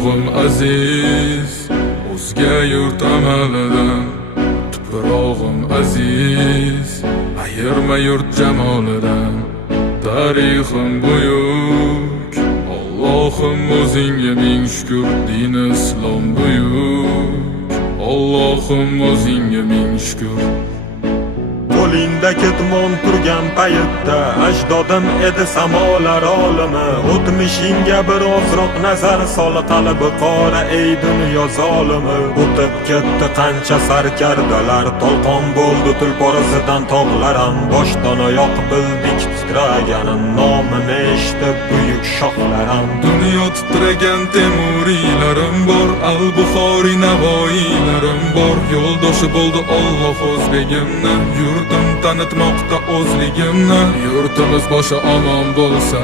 tuprog'im aziz, o'zga yurt amalidan. Tuprog'im aziz, ayirma yurt jamolidan. Tarixim buyuk, Allohim o'zingga ming shukr. Din islom buyuk, Allohim o'zingga ming shukr. Qo'lingda ketmon turgan paytda ajdodim edi samolar olimi. O'tmishingga birozroq nazar sol, qalbi qora ey dunyo zolimi. O'tib ketdi qancha sarkardalar, tolqon bo'ldi tulporasidan tog'laram. Boshdan oyoq bildik titraganin, nomini eshitib buyuk shohlaram. Dunyo titragan temuriylarim bor, al-Buxoriy navoiylarim bor. Yo'ldoshi bo'ldi Alloh o'zligimni, yurtim tanitmoqda o'zligimni. Yurtimiz boshi omon bo'lsin.